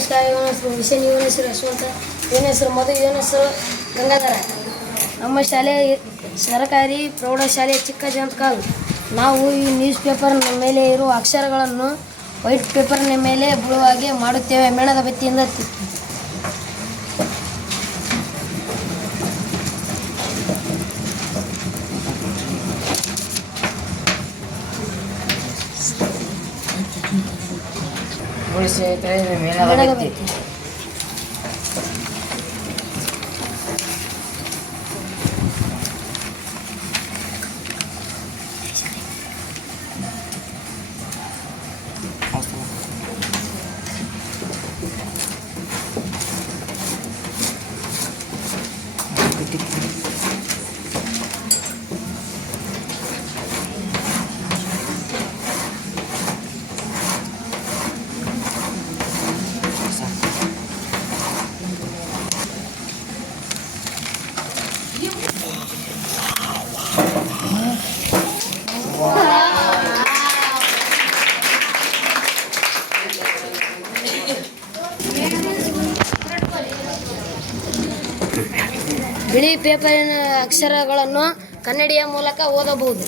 ನಮಸ್ಕಾರ. ಇವನ ಹೆಸರು ವಿಷನ್, ಇವನ ಹೆಸರು ಯಶವಂತ, ಇವನ ಹೆಸರು ಮಧು, ಇವನ ಹೆಸರು ಗಂಗಾಧರ. ನಮ್ಮ ಶಾಲೆ ಸರ್ಕಾರಿ ಪ್ರೌಢಶಾಲೆ ಚಿಕ್ಕಜಂತಕಾಲ್. ನಾವು ಈ ನ್ಯೂಸ್ ಪೇಪರ್ನ ಮೇಲೆ ಇರುವ ಅಕ್ಷರಗಳನ್ನು ವೈಟ್ ಪೇಪರ್ನ ಮೇಲೆ ಬೀಳುವಾಗೆ ಮಾಡುತ್ತೇವೆ. ಮೇಣದ ಬತ್ತಿಯಿಂದ ಮೇಣದ ಬತ್ತಿ. ಬಿಳಿ ಪೇಪರಿನ ಅಕ್ಷರಗಳನ್ನು ಕನ್ನಡಿಯ ಮೂಲಕ ಓದಬಹುದು.